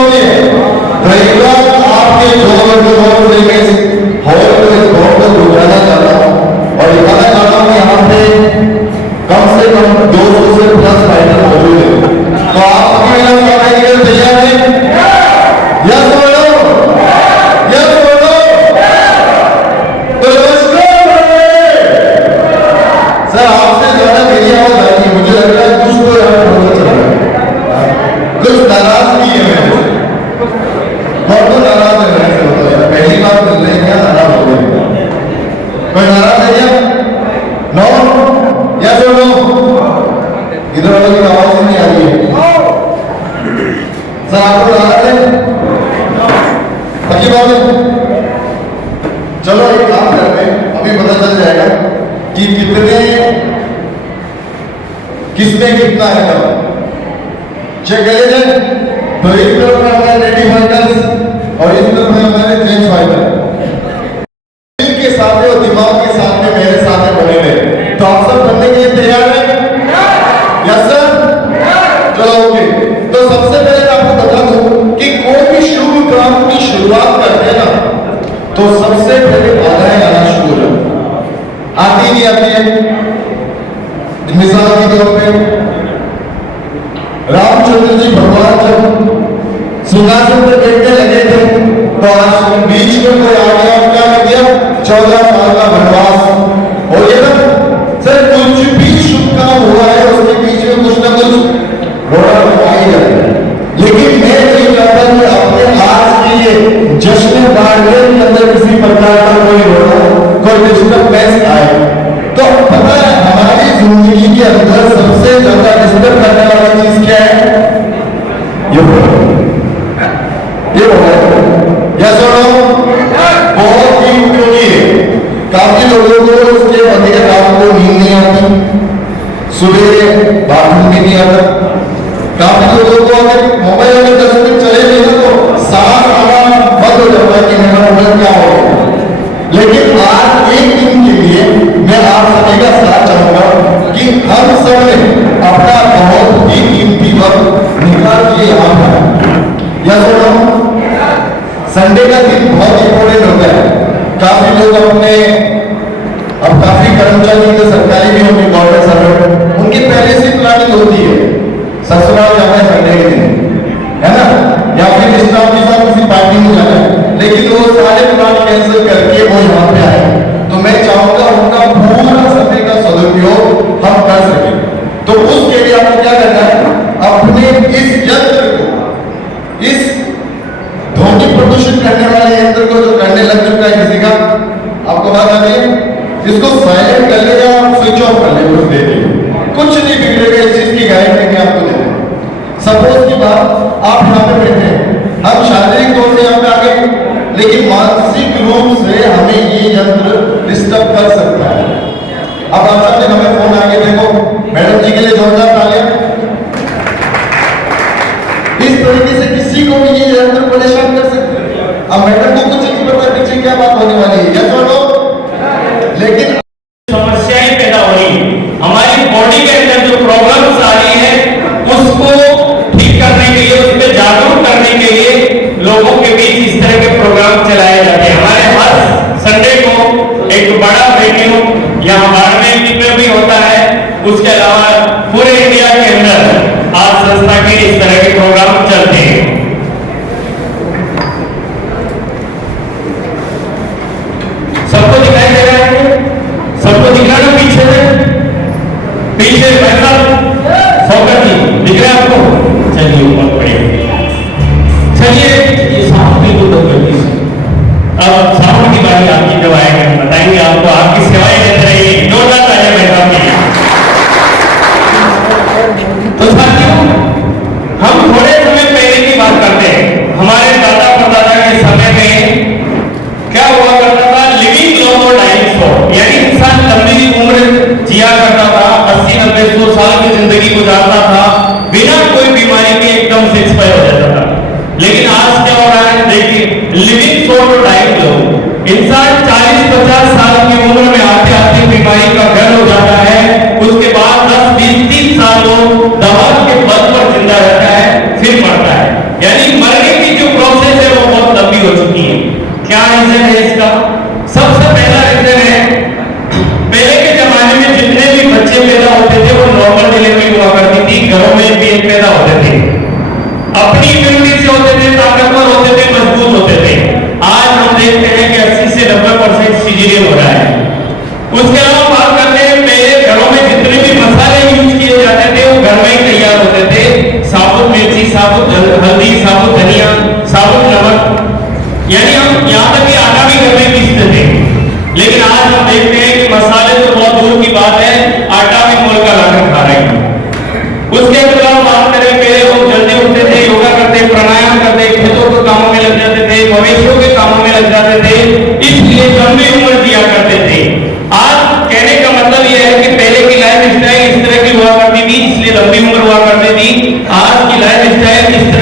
होती है। तो एक बार आपके जोर से मैं इस हॉल को, इस भवन को बुझाना चाहता हूँ और दिखाना चाहता हूँ कि यहाँ पे कम से कम 200 से प्लस फाइटर मौजूद है। तो आप सभी मेरा साथ देने के लिए तैयार हैं? यस बोलो, यस बोलो। तो नमस्कार सर, आपसे ज्यादा मेरी आवाज आती है, मुझे लग रहा है कुछ तो यहाँ पर चल रहा है, कुछ नाराजगी है मेरे से। कौन तो नाराज है मेरे से? बताओ यार, पहली बार मिल रहे हैं, क्या नाराज हो गए? कोई नाराज है क्या? नो या जो नो? इधर वालों की आवाज ही नहीं आ रही है सर। आपको नाराज है? पक्की बात है? चलो एक काम करते हैं, अभी पता चल जाएगा कि किसमें कितना है दम। चेक कर लीजिए। तो इस तरफ में हमारे लेडी फाइटर्स और इस तरफ में हमारे जेंट्स फाइटर दिल के साथ और दिमाग के साथ में मेरे साथ में बने रहे। तो आप सब बनने के लिए तैयार हैं? Yes sir. चलो ओके। तो सबसे पहले आपको बता दूं कि कोई भी शुभ काम की शुरुआत करते हैं ना, तो सबसे पहले बाधाएं आना शुरू हो जाती, आती नहीं आती है। मिसाल के तौर पे रामचंद्र जी भगवान जब सिंहासन पर बैठने लगे थे, तो आज बीच में कोई आ गया और क्या कर दिया? 14 साल का वनवास हो गया ना सर। कुछ भी शुभ काम हुआ है उसके बीच में कुछ ना कुछ रोड़ा रखा ही जाता है। लेकिन मैं नहीं चाहता कि अपने आज के लिए जश्न बांटने के अंदर किसी प्रकार का कोई रोड़ा, कोई डिस्टर्बेंस आए। तो पता है हमारी जिंदगी के अंदर सबसे ज्यादा डिस्टर्ब करने वाली चीज क्या है? ये हो गया या सुनो, बहुत ही उपयोगी है। काफी लोगों को उसके बगैर रात को नींद नहीं आती, सुबह बाथरूम भी नहीं आता। काफी लोगों को अगर मोबाइल में 10 मिनट चले गए ना, तो सांस आना बंद हो जाता है कि मेरा मोबाइल क्या हो गया। लेकिन आज एक दिन के लिए मैं आप सभी का साथ चाहूंगा कि हम सब ने अपना बहुत ही कीमती वक्त निकाल के यहाँ पर, या सुनो, संडे का दिन बहुत इंपॉर्टेंट होता है। काफी लोग अपने, अब काफी कर्मचारी तो सरकारी भी होंगे, गवर्नमेंट सर्वेंट, उनकी पहले से प्लानिंग होती है ससुराल जाना है संडे के दिन, है ना, या फिर स्टाफ के साथ किसी पार्टी में जाना है। लेकिन वो सारे प्लान कैंसिल करके वो यहाँ पे आए। तो मैं चाहूंगा उनका पूरा समय का सदुपयोग हम कर सकें। तो उसके लिए आपको क्या करना है? अपने इस यंत्र को, इस ध्वनि प्रदूषित करने वाले यंत्र को जो करने लग चुका है किसी का, आपको बात आती है, इसको साइलेंट कर ले या स्विच ऑफ कर ले, कुछ देर के लिए कुछ नहीं बिगड़ेगा। इस चीज की गारंटी मैं आपको दे दूं। सपोज की बात, आप यहाँ पे बैठे हैं, हम शारीरिक तौर से यहाँ पे आ गए, लेकिन मानसिक रूप से हमें ये यंत्र डिस्टर्ब कर सकता है। अब आप सबने हमें फोन आके देखो, मैडम जी के लिए जोरदार तालियां। इस तरीके से किसी को भी ये यंत्र परेशान कर सकते हैं। अब मैडम को कुछ नहीं पता पीछे क्या बात होने वाली है, या छोड़ो, लेकिन समस्याएं पैदा हो रही है। हमारी बॉडी के अंदर जो प्रॉब्लम्स आ रही है उसको ठीक करने के लिए, उस पर जागरूक करने के लिए लोगों के बीच इस तरह के प्रोग्राम चलाए जाते हैं। हमारे हर संडे को एक बड़ा मीटिंग यहाँ बाड़मेर में भी होता है। उसके अलावा पूरे इंडिया के अंदर आज संस्था के इस तरह के प्रोग्राम चलते हैं।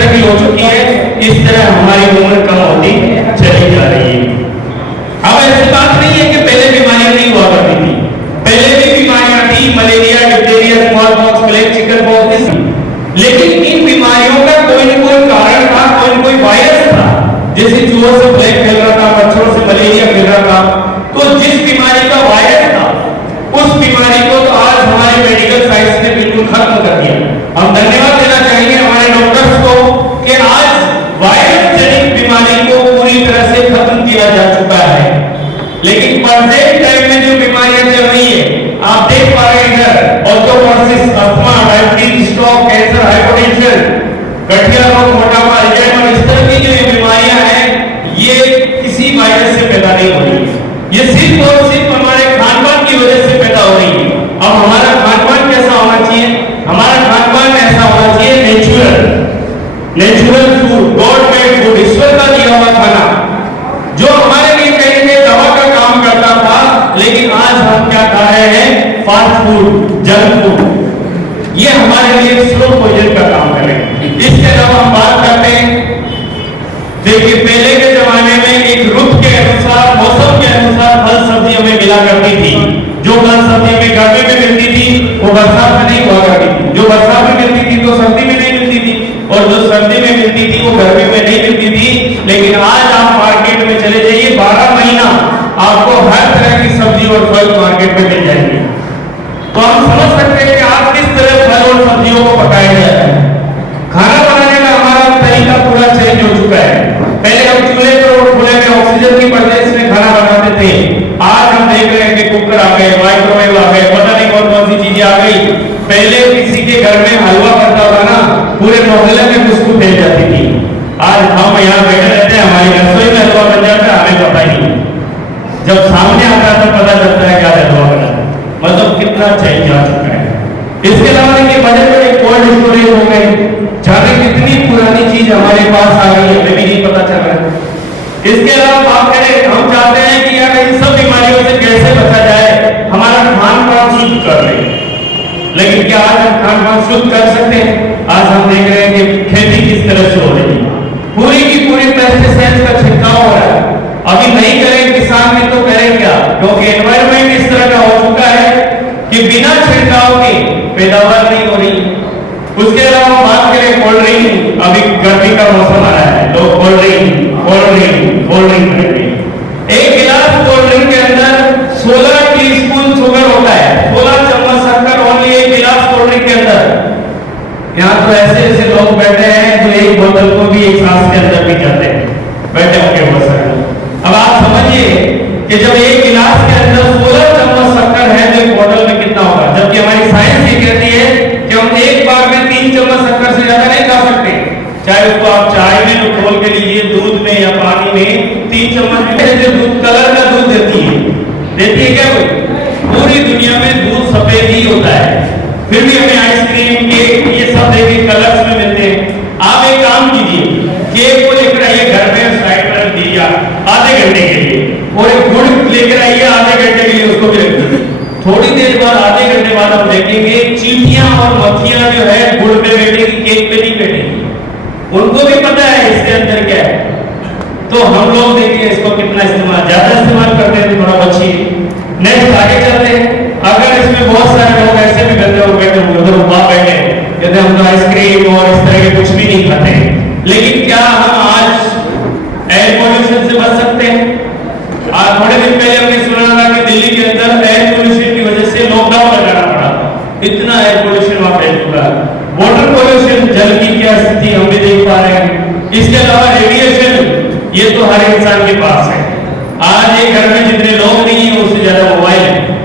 70 की हो चुकी है, इस तरह हमारी उम्र कम होती चली जा रही है। अब ऐसी बात नहीं है कि पहले बीमारियां नहीं हुआ करती थी, पहले भी बीमारियां थी, malaria, diphtheria, small pox, plague, chicken pox, लेकिन इन बीमारियों का कोई न कोई कारण था, कोई न कोई वायरस था। जैसे चूहों से प्लेग फैल रहा था, मच्छरों से मलेरिया फैल रहा था, तो जिस बीमारी का वायरस था उस बीमारी को तो आज हमारे मेडिकल साइंस ने बिल्कुल खत्म कर दिया। हम धन्यवाद देना चाहेंगे हमारे डॉक्टर्स को कि आज वायरस जनित बीमारी को पूरी तरह से खत्म किया जा चुका है। लेकिन प्रेजेंट टाइम में जो बीमारियां चल रही है, आप देख पा रहे हैं इधर osteoporosis, asthma, diabetes, stroke, cancer, hypertension, गठिया रोग, मोटापा, अल्जाइमर, इस तरह की जो ये बीमारियां हैं, ये किसी वायरस से पैदा नहीं हो रही, ये सिर्फ और सिर्फ हमारे खानपान की वजह से पैदा हो रही है। अब हमारा खानपान कैसा होना चाहिए? हमारा खानपान ऐसा होना चाहिए natural food, god made food, ईश्वर का दिया हुआ खाना, जो हमारे लिए कहीं से दवा का काम करता था, लेकिन आज हम क्या खा रहे हैं? फास्ट फूड, जंक फूड, ये हमारे लिए स्लो पॉइजन का काम करें। इसके अलावा हम बात करते हैं, देखिए पहले के जमाने में एक रुत के अनुसार, मौसम के अनुसार फल सब्जी हमें मिला करती थी। जो फल सब्जी हमें गर्मी में मिलती थी वो बरसात में नहीं हुआ करती थी, जो बरसात में मिलती थी तो सर्दी में नहीं मिलती थी, और जो सर्दी में मिलती थी वो गर्मी में नहीं मिलती थी। लेकिन आज आप मार्केट में चले जाइए, 12 महीना आपको हर तरह की सब्जी और फल मार्केट में मिल जाएंगे। तो हम समझ सकते हैं कि आज किस तरह फल और सब्जियों को पकाया जाता है। खाना बनाने का हमारा तरीका पूरा चेंज हो चुका है। पहले हम चूल्हे पर और खुले में ऑक्सीजन की परदेश में खाना बनाते थे, आज हम देख रहे हैं कि कुकर आ गए, माइक्रोवेव आ गए, पता नहीं कौन कौन सी चीजें आ गई। पहले किसी के घर में हलवा बनता था ना, पूरे मोहल्ले में खुशबू फैल जाती थी। आज हम यहाँ बैठे रहते हैं, हमारी रसोई में हलवा बन जाता है, हमें पता ही नहीं, जब सामने आता है तो पता चलता है क्या हलवा बना। मतलब कितना चेंज आ चुका है। इसके अलावा देखिए बड़े बड़े कोल्ड स्टोरेज हो गए, जाने कितनी पुरानी चीज हमारे पास आ गई है, हमें भी नहीं पता चल रहा है। इसके अलावा बात करें, हम चाहते हैं कि यार इन सब बीमारियों से कैसे बचा जाए, हमारा खान पान शुद्ध कर ले। लेकिन क्या आज हम खान पान शुद्ध कर सकते हैं? आज हम देख रहे हैं कि खेती किस तरह से हो रही है, पूरी की पूरी पेस्टिसाइड का छिड़काव हो रहा है। अभी नहीं करें किसान में तो करें क्या? क्योंकि एनवायरमेंट इस तरह का हो चुका है कि बिना छिड़काव के पैदावार नहीं हो रही। उसके अलावा बात करें कोल्ड ड्रिंक, अभी गर्मी का मौसम आ रहा है, लोग कोल्ड ड्रिंक करेंगे। एक गिलास कोल्ड ड्रिंक के अंदर 16 टीस्पून शुगर होता है, 16 चम्मच शक्कर ओनली एक गिलास कोल्ड ड्रिंक के अंदर। यहाँ तो ऐसे ऐसे लोग बैठे हैं जो एक बोतल को भी एक सांस के अंदर पी जाते हैं, बैठे होंगे बहुत सारे लोग। अब आप समझिए कि जब एक गिलास के अंदर 16 चम्मच शक्कर है तो एक बोतल में कितना होगा, जबकि हमारी साइंस ये कहती है कि हम एक बार में 3 चम्मच शक्कर से ज्यादा नहीं खा सकते। चाहे उसको आप चाय में तो खोल के लीजिए, दूध में या पानी में 3 चम्मच भी दूध कलर का दूध देती है क्या कोई? पूरी दुनिया में दूध सफेद ही होता है, फिर भी हमें आइसक्रीम, केक, ये सब देखिए कलर्स में मिलते हैं। आप एक काम कीजिए, केक को लेकर आइए घर में, साइड पर रख दीजिए आधे घंटे के लिए, और एक गुड़ लेकर आइए आधे घंटे के लिए, उसको भी रख दीजिए। थोड़ी देर बाद, आधे घंटे बाद हम देखेंगे चींटियां और मक्खियां जो है गुड़ पे बैठेगी, केक पे नहीं बैठेगी। उनको भी पता है इसके अंदर क्या है। तो हम लोग देखिए इसको कितना इस्तेमाल, ज्यादा इस्तेमाल करते हैं तो थोड़ा बचिए। नेक्स्ट आगे चलते हैं। अगर इसमें बहुत सारे लोग ऐसे भी बैठे होंगे, उधर वहां बैठे कहते हम तो आइसक्रीम और इस तरह के कुछ भी नहीं खाते, लेकिन क्या हम आज एयर पोल्यूशन से बच सकते हैं? आज थोड़े दिन पहले हमने सुना था कि दिल्ली के अंदर एयर पोल्यूशन की वजह से लॉकडाउन लगाना पड़ा, इतना एयर पोल्यूशन वहां फैल चुका है। वाटर पोल्यूशन, जल की क्या स्थिति हम भी देख पा रहे हैं। इसके अलावा रेडिएशन, ये तो हर इंसान के पास है। आज एक घर में जितने लोग नहीं है उससे ज्यादा मोबाइल है,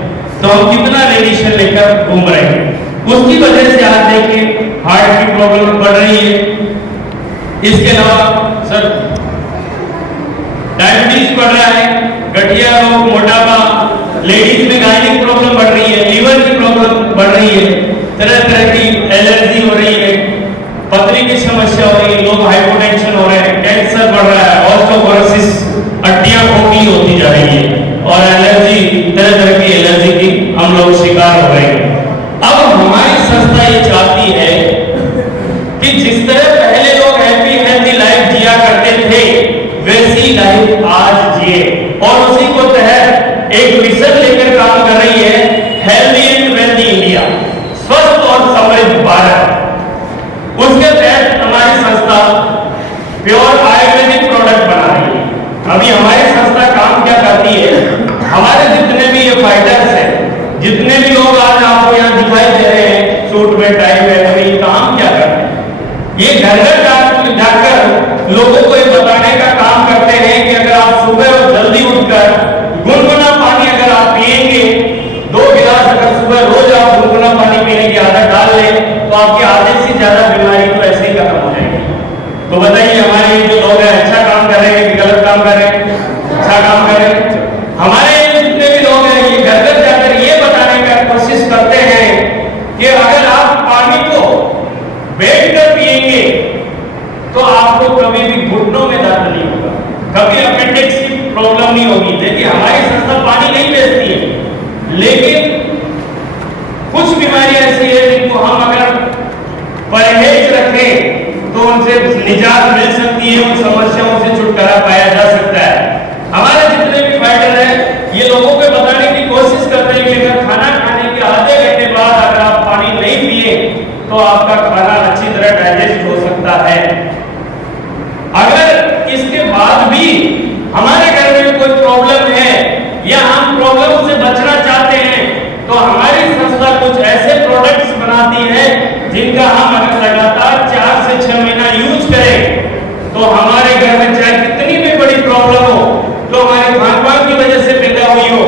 तो हम कितना रेडिएशन लेकर घूम रहे हैं। उसकी वजह से आज देखिए हार्ट की प्रॉब्लम बढ़ रही है। इसके अलावा सर डायबिटीज बढ़ रहा है, गठिया रोग, मोटापा, लेडीज में गायनिक प्रॉब्लम बढ़ रही है, लीवर की प्रॉब्लम बढ़ रही है, तरह तरह की एलर्जी हो रही है, पथरी की समस्या हो रही है, लोग हाइपोटेंशन हो रहे हैं, कैंसर बढ़ रहा है, ऑस्टियोपोरोसिस, हड्डियां खोखली होती जा रही है, और एलर्जी, तरह तरह की एलर्जी की हम लोग शिकार हो रहे हैं। अब हमारी संस्था ये चाहती है कि जिस तरह पहले लोग लाइफ आज जिए, और उसी को तहत एक मिशन लेकर काम कर रही है, हेल्दी एंड वेल्दी इंडिया, स्वस्थ और समृद्ध भारत। उसके तहत हमारी संस्था प्योर आयुर्वेदिक प्रोडक्ट बना रही है। अभी हमारी संस्था काम क्या करती है, हमारे जितने भी ये फाइटर्स हैं, जितने भी लोग आज आपको यहाँ दिखाई दे रहे हैं सूट में, टाई में, ये काम क्या करते हैं, ये घर घर जाकर लोगों को ये बताने का काम करते हैं कि अगर आप सुबह और जल्दी उठकर गुनगुना पानी अगर आप पिएंगे, 2 गिलास अगर सुबह रोज आप गुनगुना पानी पीने की आदत डाल लें तो आपके आधे से ज्यादा बीमारी तो ऐसे ही खत्म हो जाएगी। तो बताइए हमारे जो लोग हैं अच्छा काम कर रहे हैं कि गलत काम कर रहे हैं? अच्छा काम कर रहे हैं। हमारे जितने भी लोग हैं ये घर घर जाकर ये बताने का कोशिश करते हैं कि अगर आप पानी को बैठकर पिएंगे तो आपको कभी भी घुटनों में दर्द नहीं होगा, कभी अपेंडिक्स की प्रॉब्लम नहीं होगी। देखिए हमारी संस्था पानी नहीं बेचती है, लेकिन कुछ बीमारियां ऐसी है जिनको हम अगर परहेज रखें तो उनसे निजात मिल सकती है, उन समस्याओं से छुटकारा पाया जा सकता है। हमारे जितने भी फाइटर हैं ये लोगों को बताने की कोशिश करते हैं कि अगर खाना खाने के आधे घंटे बाद अगर आप पानी नहीं पिए तो आपका खाना अच्छी तरह डाइजेस्ट हो सकता है। अगर इसके बाद भी हमारे घर में कोई प्रॉब्लम है या हम प्रॉब्लम से बचना चाहते हैं तो हमारी संस्था कुछ ऐसे प्रोडक्ट्स बनाती है जिनका हम अगर लगातार 4 से 6 महीना यूज करें तो हमारे घर में चाहे कितनी भी बड़ी प्रॉब्लम हो, तो हमारे खान-पान की वजह से पैदा हुई हो,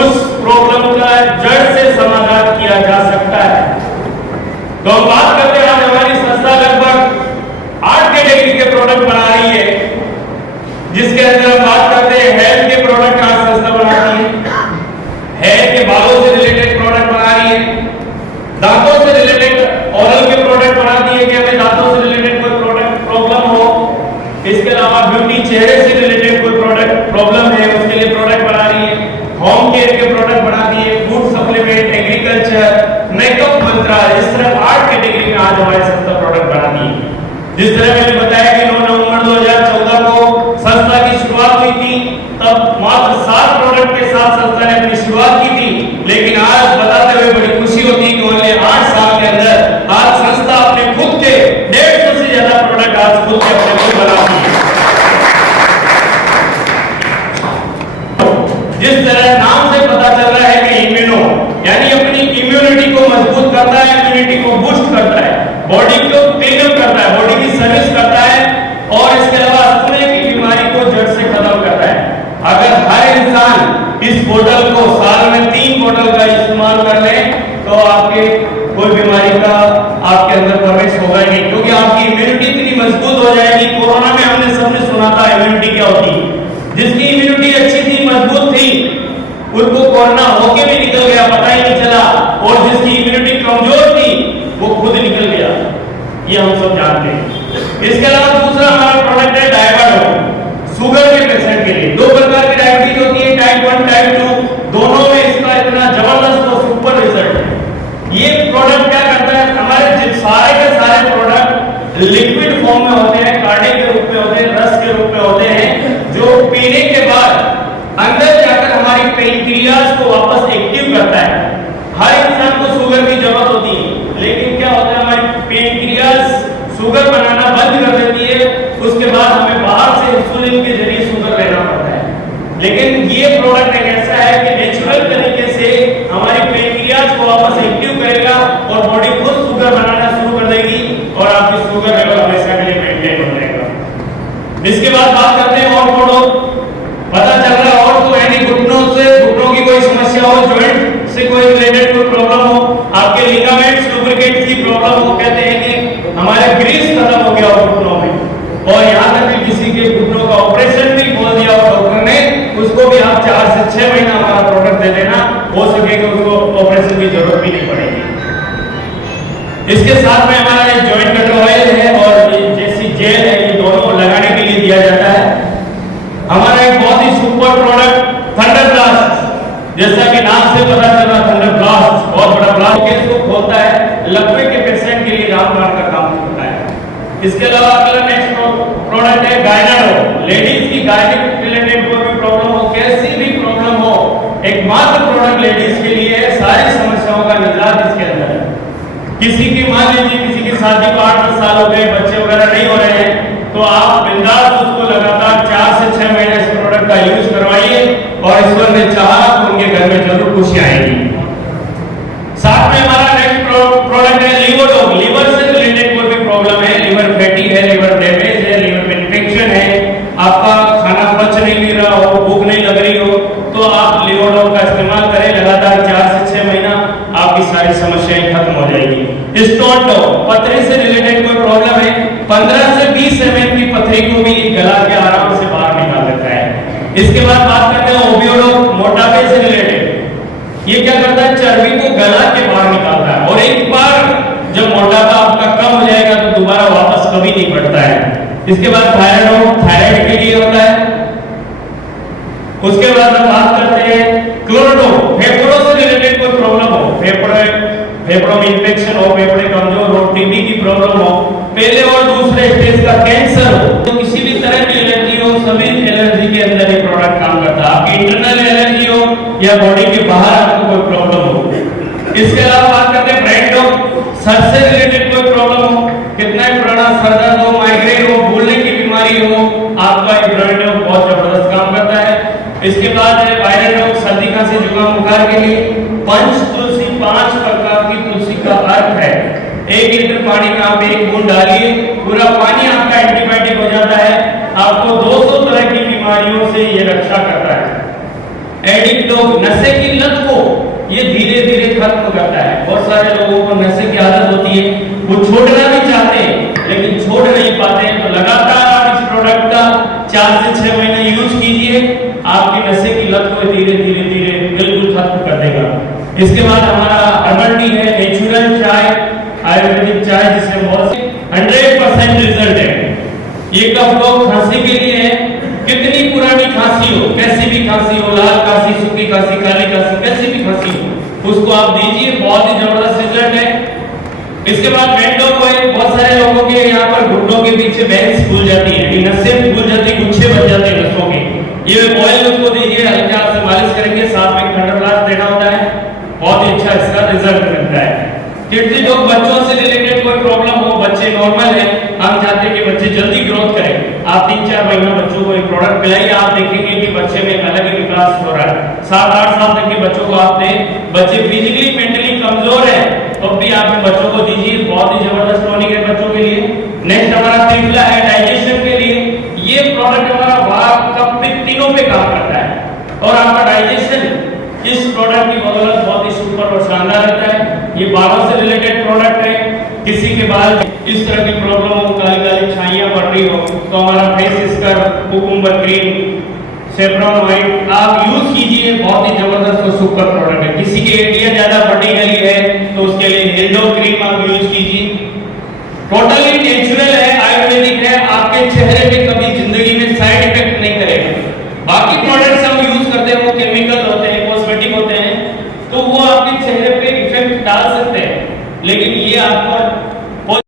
उस प्रॉब्लम का जड़ से समाधान किया जा सकता है। तो हम बात करते हैं आज हमारी संस्था लगभग 8 कैटेगरी के प्रोडक्ट बना रही है, जिसके अंदर हम बात करते हैं हेल्थ के प्रोडक्ट आज संस्था बनाती है, हेयर के बालों से रिलेटेड प्रोडक्ट बना रही है, दांतों से रिलेटेड ओरल के प्रोडक्ट बनाती है कि हमें दांतों से रिलेटेड कोई प्रोडक्ट प्रॉब्लम हो। इसके अलावा ब्यूटी, चेहरे से रिलेटेड कोई प्रोडक्ट प्रॉब्लम है उसके लिए प्रोडक्ट बना रही है, होम केयर के प्रोडक्ट बनाती है, फूड सप्लीमेंट, एग्रीकल्चर, मेकअप मंत्रा, इस तरह 8 कैटेगरी में आज हमारी संस्था प्रोडक्ट बनाती है। जिस तरह मैंने बताया कि 9 नवंबर 2014 को संस्था की शुरुआत हुई थी, तब मात्र 7 प्रोडक्ट के साथ संस्था ने अपनी शुरुआत की थी, लेकिन आज बताते हुए बड़ी खुशी होती है कि ओनली 8 साल के अंदर आज संस्था अपने खुद के 150 से ज्यादा प्रोडक्ट आज खुद के अपने खुद बनाती है। जिस तरह नाम से पता चल रहा है कि इम्यूनो यानी अपनी इम्यूनिटी को मजबूत करता है, इम्यूनिटी को बूस्ट करता है, बॉडी को क्लीन करता है, बॉडी की सर्विस करता है और इसके अलावा अस्थमा की बीमारी को जड़ से खत्म करता है। अगर हर इंसान इस बोतल को साल में 3 बोतल का इस्तेमाल कर ले तो आपके कोई बीमारी का आपके अंदर प्रवेश होगा नहीं, क्योंकि आपकी इम्यूनिटी इतनी मजबूत हो जाएगी। कोरोना में हमने सबने सुना था इम्यूनिटी क्या होती है। जिसकी इम्यूनिटी अच्छी थी, मजबूत थी, उनको कोरोना होके भी निकल गया, पता ही नहीं चला, और जिसकी इम्यूनिटी कमजोर थी वो खुद निकल गया, ये हम सब जानते हैं। इसके अलावा दूसरा हमारा प्रोडक्ट है डायबिटीज, शुगर के पेशेंट के लिए 2 प्रकार की डायबिटीज होती है, टाइप 1 टाइप 2, दोनों में इसका इतना जबरदस्त और सुपर रिजल्ट है। ये प्रोडक्ट क्या करता है, हमारे सारे के सारे प्रोडक्ट लिक्विड फॉर्म में होते हैं, काढ़े के रूप में होते हैं, रस के रूप में होते हैं, जो पीने के बाद अंदर जाकर हमारी पेनक्रियाज को वापस एक्टिव करता है। हर इंसान को शुगर की जरूरत होती है, लेकिन क्या होता है हमारी पेनक्रियाज शुगर बनाना बंद कर देती है, उसके बाद हमें बाहर से इंसुलिन के जरिए शुगर लेना पड़ता है। लेकिन ये प्रोडक्ट एक ऐसा है कि नेचुरल तरीके से हमारी पेनक्रियाज को वापस एक्टिव करेगा और बॉडी खुद शुगर बनाना शुरू कर देगी और आपकी शुगर लेवल हमेशा के लिए मेंटेन हो जाएगा। इसके बाद बात करते हैं और प्रोडक्ट, पता चल रहा है और तो यानी घुटनों की कोई समस्या हो, जॉइंट से कोई रिलेटेड कोई प्रॉब्लम हो, आपके लिगामेंट्स लुब्रिकेट्स की प्रॉब्लम हो, कहते हैं कि हमारे ग्रीस खत्म हो गया हो घुटनों में, और यहाँ तक कि किसी के घुटनों का ऑपरेशन भी बोल दिया हो डॉक्टर ने, उसको भी आप 4 से 6 महीना हमारा प्रोडक्ट दे देना, हो सके कि उसको ऑपरेशन की जरूरत भी नहीं पड़ेगी। इसके साथ में हमारा एक जॉइंट कटर ऑयल है और जैसी जेल है, ये दोनों लगाने के लिए दिया जाता है। हमारा एक बहुत ही सुपर प्रोडक्ट थंडर ब्लास्ट, जैसा कि नाम से पता चल रहा थंडर ब्लास्ट, बहुत बड़ा ब्लास्ट केस को खोलता है, लकवे के पेशेंट के लिए रामबाण का काम करता है। इसके अलावा अगला नेक्स्ट प्रोडक्ट है गायनाडो, लेडीज की गायनिक रिलेटेड कोई भी प्रॉब्लम हो, कैसी भी प्रॉब्लम हो, एकमात्र प्रोडक्ट लेडीज के लिए है। सारी समस्याओं का निजात इसके अंदर है। किसी की मान लीजिए किसी की शादी को 8-10 साल हो गए, बच्चे वगैरह नहीं हो रहे हैं, तो आप बिंदास उसको लगातार 4 से 6 महीने इस प्रोडक्ट का यूज करवाइए और ईश्वर ने चाहा तो उनके घर में जरूर खुशी आएगी। साथ में हमारा नेक्स्ट प्रोडक्ट है लिवोडोग। लिवर से रिलेटेड कोई भी प्रॉब्लम है, लिवर फैटी है, लिवर डैमेज है, लिवर में इन्फेक्शन है, आपका खाना पच नहीं रहा हो, भूख नहीं लग रही हो, तो आप लिवोडोग का इस्तेमाल करें लगातार 4 से 6 महीना, आपकी सारी समस्याएं खत्म हो जाएगी। स्टोन डॉग, पथरी से रिलेटेड कोई प्रॉब्लम है, 15 से 20 ml की पथरी को भी गला के आराम से बाहर निकाल देता है। इसके बाद बात करते हैं ओबियोडोग, मोटापे से रिलेटेड। ये क्या करता है, चर्बी को गला के बाहर निकालता है, और एक बार जब मोटापा आपका कम हो जाएगा तो दोबारा वापस कभी नहीं बढ़ता है। इसके बाद थायराइड, थायराइड के लिए होता है। उसके बाद हम बात करते हैं क्लोरोडो, फेफड़ों से रिलेटेड कोई प्रॉब्लम हो, फेफड़ों में इंफेक्शन हो, फेफड़े कमजोर हो, टीबी की प्रॉब्लम हो, पहले और दूसरे स्टेज का कैंसर हो, तो किसी भी तरह की एलर्जी हो, सभी एलर्जी के अंदर ये प्रोडक्ट काम करता है। आपकी इंटरनल एलर्जी हो या बॉडी के बाहर आपको कोई प्रॉब्लम हो। इसके अलावा बात करते हैं ब्रेन डॉग, सर से रिलेटेड कोई प्रॉब्लम हो, कितना ही पुराना सर दर्द हो, माइग्रेन हो, भूलने की बीमारी हो, आपका ये ब्रेन डॉग बहुत जबरदस्त काम करता है। इसके बाद है वायरल डॉग, सर्दी खांसी जुकाम बुखार के लिए। पंच तुलसी, 5 प्रकार की तुलसी का अर्थ है 1 लीटर पानी में आप 1 बूंद डालिए, पूरा पानी आपका एंटीबायोटिक हो जाता है, आपको 200 तरह की बीमारियों से ये रक्षा करता है। एडिक्ट डॉग, नशे की लत को ये धीरे धीरे खत्म करता है। बहुत सारे लोगों को नशे की आदत होती है, वो छोड़ना भी चाहते हैं लेकिन छोड़ नहीं पाते, तो लगातार आप इस प्रोडक्ट का 4 से 6 महीने यूज कीजिए, आपकी नशे की लत को धीरे धीरे धीरे बिल्कुल खत्म कर देगा। इसके बाद हमारा हर्बल टी है, नेचुरल चाय, आयुर्वेदिक चाय, जिससे बहुत 100% रिजल्ट है। ये कफ को खांसी के लिए है, कितनी पुरानी खांसी हो, कैसी भी खांसी हो, लाल खांसी, सूखी खांसी, काली खांसी, कैसी भी खांसी हो, उसको आप दीजिए, बहुत ही जबरदस्त रिजल्ट है। इसके बाद बेंडो को बहुत सारे लोगों के यहाँ पर घुटनों के पीछे वेंस फूल जाती है, नसें फूल जाती है, गुच्छे बन जाते हैं नसों के, ये ऑयल उसको दीजिए, हल्के हाथ से मालिश करेंगे, साथ में खंडरलास देना होता है, बहुत ही अच्छा इसका रिजल्ट मिलता है। किडनी जो बच्चों से रिलेटेड कोई प्रॉब्लम हो, बच्चे नॉर्मल है, हम चाहते हैं कि बच्चे जल्दी ग्रोथ करें, आप 3-4 महीना बच्चों को एक प्रोडक्ट पिलाइए, आप देखेंगे कि बच्चे में अलग ही विकास हो रहा है। 7-8 साल तक के बच्चों को आप दें, बच्चे फिजिकली मेंटली कमजोर है तो भी आप इन बच्चों को दीजिए, बहुत ही जबरदस्त टॉनिक है बच्चों के लिए। नेक्स्ट हमारा त्रिफला है डाइजेशन के लिए, ये प्रोडक्ट हमारा वात कफ पित्त तीनों पे काम करता है और आपका डाइजेशन इस प्रोडक्ट की बदौलत बहुत ही सुपर और शानदार रहता है। ये बालों से रिलेटेड प्रोडक्ट है, किसी के बाल इस तरह की प्रॉब्लम हो, काली काली छाइयां पड़ रही हो, तो हमारा face scrub, cucumber cream, saffron white आप यूज कीजिए, बहुत ही जबरदस्त और सुपर प्रोडक्ट है। किसी की एरिया ज्यादा बढ़ी गई है तो उसके लिए हेल्डो क्रीम आप यूज कीजिए, टोटली नेचुरल है, आयुर्वेदिक है, आपके चेहरे पे कभी जिंदगी में साइड इफेक्ट नहीं करेगा। बाकी प्रोडक्ट्स हम यूज करते हैं वो केमिकल होते हैं, कॉस्मेटिक होते हैं, तो वो आपके चेहरे पे इफेक्ट डाल सकते हैं, लेकिन ये आपको